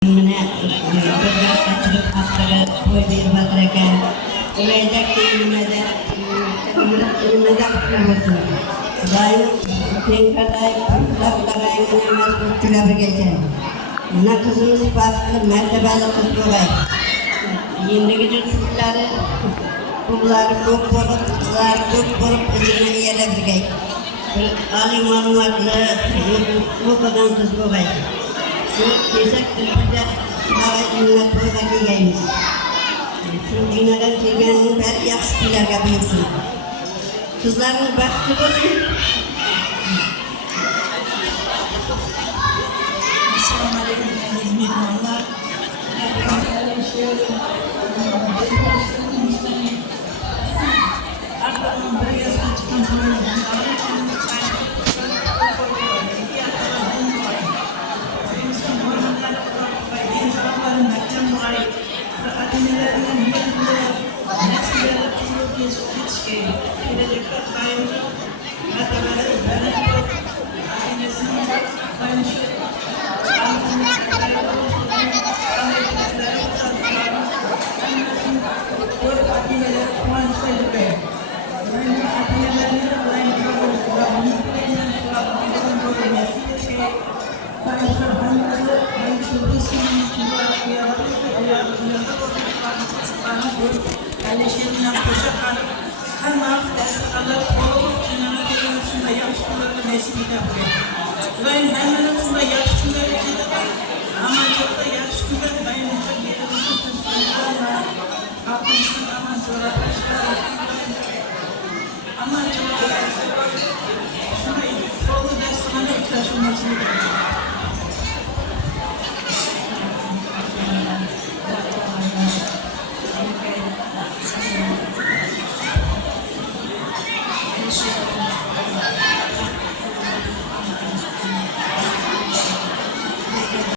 Mana birga chiqib haftaga to'y berib otar ekan. Bo'lajak nimada bo'lsin. Xudoyim tenkaday lablarayni mas'ullar birgacha. Mana qizimiz baxtli martabali qiz bo'ladi. Yendagi juftliklari ko'plari ko'p bo'lib, qizlari ko'p bo'lib o'zini yerda birgay. Bir oliy ma'lumotli o'qigan qiz bo'ladi. Kesak tilida havayimlar to'yga kelganmiz. Shu dunyodan kelganning bari yaxshi kunlarga buyursin. Qizlarning baxti bo'lsin. Assalomu alaykum aziz mehmonlar. Sure.